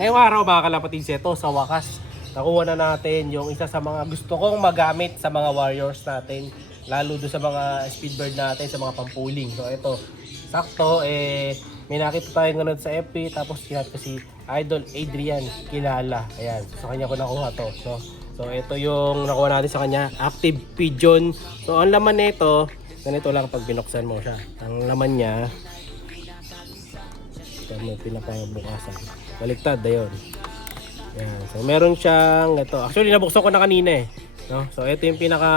Ngayong araw mga kalapatids, ito sa wakas nakuha na natin yung isa sa mga gusto kong magamit sa mga warriors natin, lalo do sa mga speedbird natin, sa mga pampuling. So ito, sakto may nakita tayong ganun sa FB, tapos kinat ko si Idol Adrian Kilala. Ayan, sa kanya ko nakuha to. So ito yung nakuha natin sa kanya, active pigeon. So ang laman nito, ganito lang pag binuksan mo siya. Ang laman niya, ito may pinapabukasan. Baliktad, ayun. Ayan. So meron siyang ito. Actually nabuksan ko na kanina no? So ito yung pinaka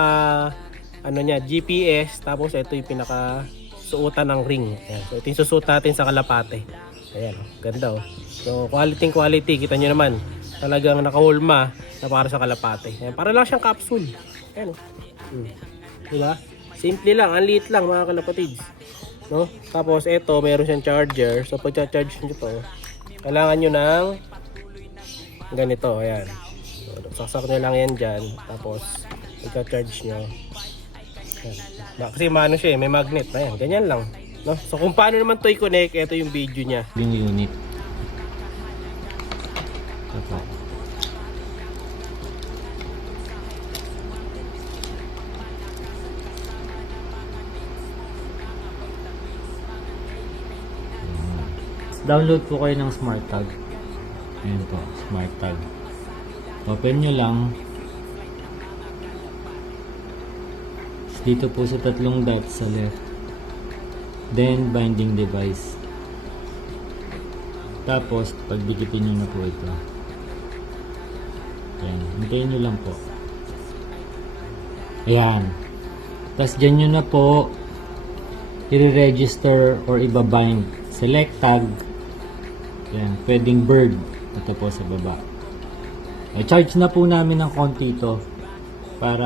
ano niya, GPS, tapos ito yung pinaka suotan ng ring. Ayan. So ito yung susut natin sa kalapate. Ayan, ganda So quality, kita nyo naman. Talagang nakahulma na para sa kalapate. Ayan, para lang siyang capsule. Ayan Diba? Simple lang, ang liit lang mga kalapatids. No? Tapos ito, meron siyang charger. So pag charge nyo to, kailangan nyo ng ganito, ayan. So, saksak nyo lang yan dyan. Tapos i-charge nyo. Ayan. Kasi maano siya may magnet. Ayan, ganyan lang. No? So kung paano naman to i-connect, ito yung video niya. Yung unit. Ito. Download po kayo ng smart tag. Ayan po, smart tag. Open nyo lang. Dito po sa tatlong dots sa left. Then, binding device. Tapos, pagdikitin nyo na po ito. Ayan, hintayin nyo lang po. Ayan. Tapos, dyan nyo na po i-register or ibabind. Select tag. Ayan, pwedeng bird. Ito po sa baba. Charge na po namin ng konti ito para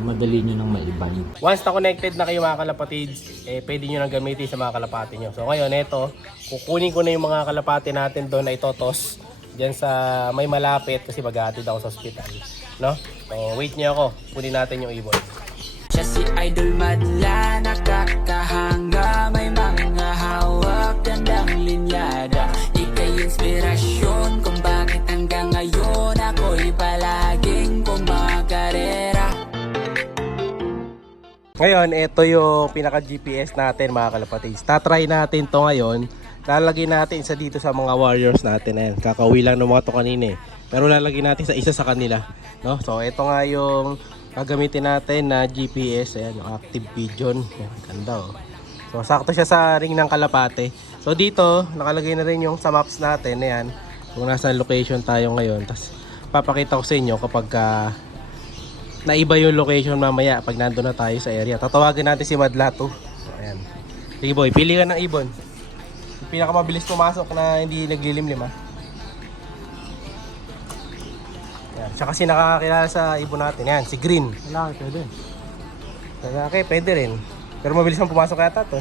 madali nyo nang maibind. Once na connected na kayo mga kalapatids, pwede nyo nang gamitin sa mga kalapati nyo. So ngayon, ito, kukunin ko na yung mga kalapati natin doon na itotos dyan sa may malapit kasi maghahatid ako sa ospital. No? So wait nyo ako, kunin natin yung ibon. Siya si Idol Madla, nakakahanga, may mga hawak, gandang linyada. Ika'y inspirasyon kung bakit hanggang ngayon ako'y palaging kumakarera. Ngayon, ito yung pinaka-GPS natin mga kalapatids. Tatry natin to ngayon. Lalagay natin isa dito sa mga warriors natin. Ayan, kakauwi lang ng mga to kanina Pero lalagay natin sa isa sa kanila. No? So ito nga yung gagamitin natin na GPS. Ayan, yung active pigeon. Ayan, ganda So sakto siya sa ring ng kalapate. So dito, nakalagay na rin yung sa maps natin. Ayan, kung nasa location tayo ngayon. Tapos papakita ko sa inyo kapag naiba yung location mamaya pag nandun na tayo sa area. Tatawagan natin si Madlato. So ayan. Sige boy, pili ka ng ibon. Yung pinakamabilis pumasok na hindi naglilimlim Ayan. Siya kasi nakakakilala sa ibon natin. Ayan, si Green. Lalaki pwede. Lalaki, pwede rin. Pero mabilis ang pumasok yata to.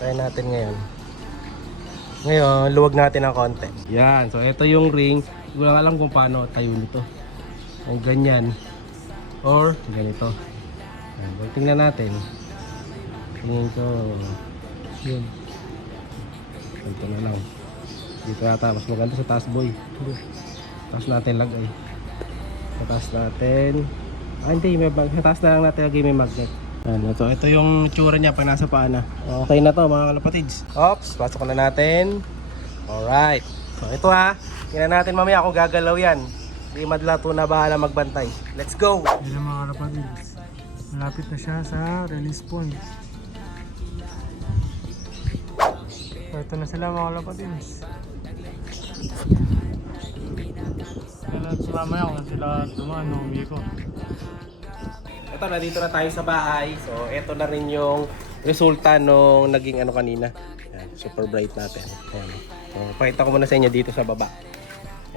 Try natin ngayon. Ngayon, luwag natin ng konti. Yan, so ito yung ring. Hindi ko lang alam kung paano tayo nito. Ang ganyan. Or ganito. Yan, tingnan natin. Tingnan ko. Yun. Ito na lang. Dito yata, mas maganda sa taas boy. Taas natin lagay. Sa taas natin. Hindi, sa taas na lang natin lagay may magnet. Ano to? Ito yung tsura niya pag nasa paa na. Okay na to mga kalapatids. Oops, pasok na natin. Alright. So ito tingnan natin mamaya kung gagalaw yan. Hindi Madlato na bahala magbantay. Let's go! Yan ang mga kalapatids. Malapit na siya sa release point. So, ito na sila mga kalapatids. Kaya mamaya kung sila tumaan, umiko. Ito, nandito na tayo sa bahay. So ito na rin yung resulta nung naging kanina. Ayan, super bright natin. Ayan. So pakita ko muna sa inyo dito sa baba.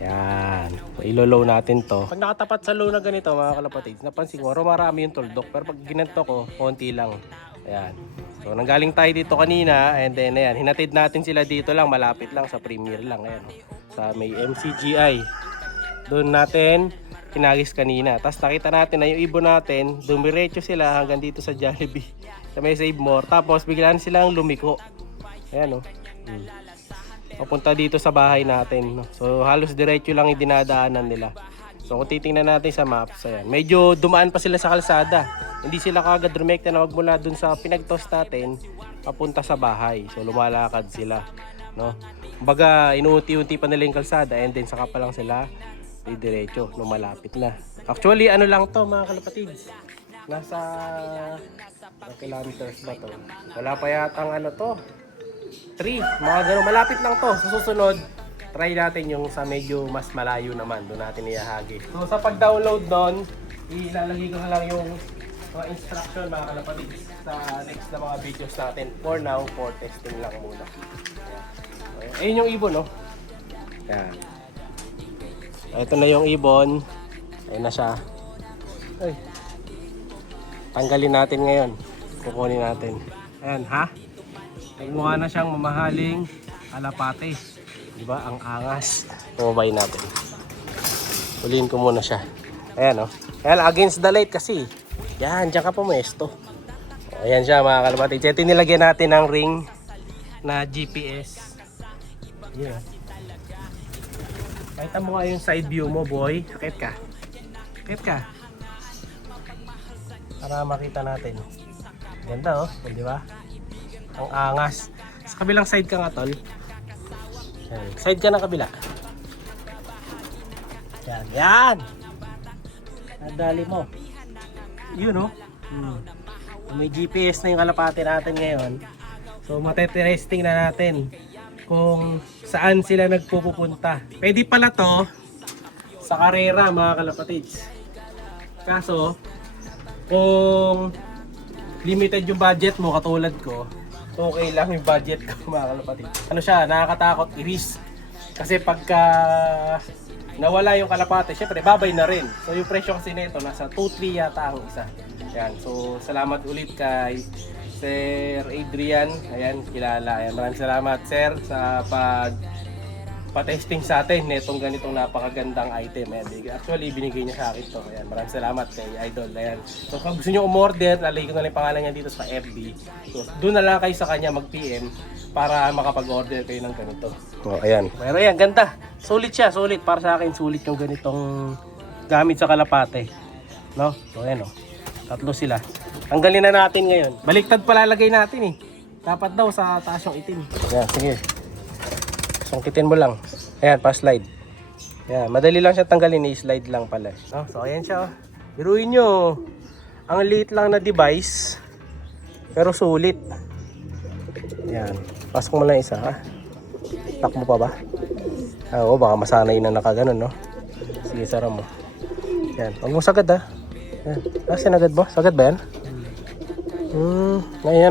Ayan. So, ilo-low natin to. Pag nakatapat sa low na ganito mga kalapatids, napansin ko, marami yung tuldok. Pero pag ginanto ko, konti lang. Ayan. So nanggaling tayo dito kanina. And then ayan, hinatid natin sila dito lang. Malapit lang sa Premier lang. Ayan. Sa may MCGI. Doon natin kinagis kanina. Tapos nakita natin na yung ibon natin, dumiretso sila hanggang dito sa Jollibee. Sa may Save More. Tapos biglaan silang lumiko. Ayan Papunta dito sa bahay natin, no? So halos diretso lang yung dinadaanan nila. So kung titingnan natin sa maps, ayan, medyo dumaan pa sila sa kalsada. Hindi sila kagad rumekta na magmula dun sa pinagtos natin papunta sa bahay. So lumalakad sila, no? Kumbaga inuunti-unti pa nila yung kalsada and then saka pa lang sila diretso no, malapit na. Actually ano lang to mga kalapatids, nasa kilometers ba to? Wala pa yatang ano to, 3, mga ganun, malapit lang to. Sa susunod try natin yung sa medyo mas malayo naman, doon natin ihahagi. So sa pag-download doon, ilalagay ko na lang yung mga instruction mga kalapatids sa next na mga videos natin. For now, for testing lang muna. Ayun yung ibon, no? Yan. Ito na yung ibon. Ayun na siya. Ay. Tanggalin natin ngayon. Kukunin natin. Ayan, ha? Mukha na siyang mamahaling kalapate. Diba? Ang angas. Tumabay natin. Ulihin ko muna siya. Ayan, oh. Ayan, against the light kasi. Yan, dyan ka pumesto. Ayan siya mga kalapate. Ito nilagyan natin ng ring na GPS. Yan. Kahit mo nga yung side view mo, boy. Sakit ka. Sakit ka. Para makita natin. Ganda, oh. Di ba? Ang angas. Sa kabilang side ka nga, tol. Yan. Side ka na kabila. Yan. Yan! Nadali mo. Yun, oh. May GPS na yung kalapate natin ngayon. So, mateteresting na natin kung saan sila nagpupunta. Pwede pala to sa karera, mga kalapatids. Kaso, kung limited yung budget mo, katulad ko, okay lang yung budget ko, mga kalapatids. Ano siya, nakakatakot i-risk. Kasi pagka nawala yung kalapate, syempre babay na rin. So yung presyo kasi nito nasa 2-3 yata ang isa. Ayan, so salamat ulit kay Sir Adrian. Ayan, kilala. Ayan, maraming salamat sir sa pa-testing sa atin netong ganitong napakagandang item. Ayan, actually binigay niya sa akin to. Ayan, maraming salamat kay Idol. Ayan. So kung gusto niyo umorder, lalagay ko na lang yung pangalan niya dito sa FB. So doon na lang kayo sa kanya mag-PM para makapag-order kayo ng ganito. Oh, ayan. Pero ayan, ganda. Sulit siya, sulit. Para sa akin, sulit yung ganitong gamit sa kalapate. No? So ayan, oh. 3 sila. Tanggalin na natin ngayon. Baliktad palalagay natin eh. Dapat daw sa taas yung itim. Ayan, sige. Sungkitin mo lang. Ayan, pa-slide. Ayan, madali lang siya tanggalin. I-slide lang pala. No? So ayan siya, oh. Biruin nyo. Ang liit lang na device. Pero sulit. Ayan. Pasok mo lang isa, ha? Takbo pa ba? Oo, baka masanay na nakaganon, no? Sige, sara mo. Yan. Huwag mo sagad, ha? Yan. Ah, sinagad mo? Sagad ba yan?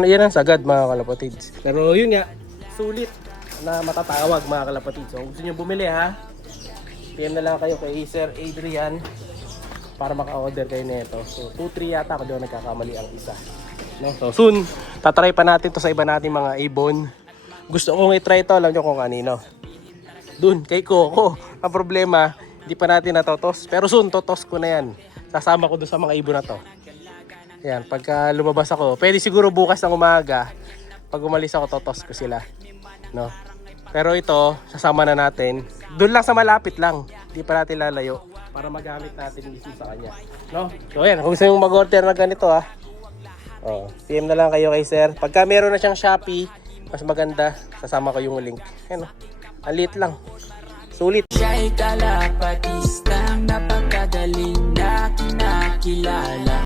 Yan ang sagad, mga kalapatids. Pero yun nga, sulit na matatawag, mga kalapatids. So, kung gusto nyo bumili, ha? PM na lang kayo kay Sir Adrian para maka-order kayo nito. So, 2-3 yata ako doon nagkakamali ang isa. No? So, soon, tatry pa natin to sa iba nating mga ibon. Gusto kong i-try ito, alam nyo kung kanino. Dun, kay Coco. Ang problema, hindi pa natin natotos. Pero soon, totos ko na yan. Sasama ko dun sa mga ibon na to. Yan, pagka lumabas ako, pwede siguro bukas ng umaga. Pag umalis ako, totos ko sila. No? Pero ito, sasama na natin. Dun lang sa malapit lang. Hindi pa natin lalayo. Para magamit natin mismo sa kanya. No? So yan, kung gusto nyo mag-order na ganito, ha. Oh, PM na lang kayo kay sir. Pagka meron na siyang Shopee, mas maganda, sasama ko yung link. Ayan, ang liit lang. Sulit. Siya'y kalapatistang napakagaling na kinakilala.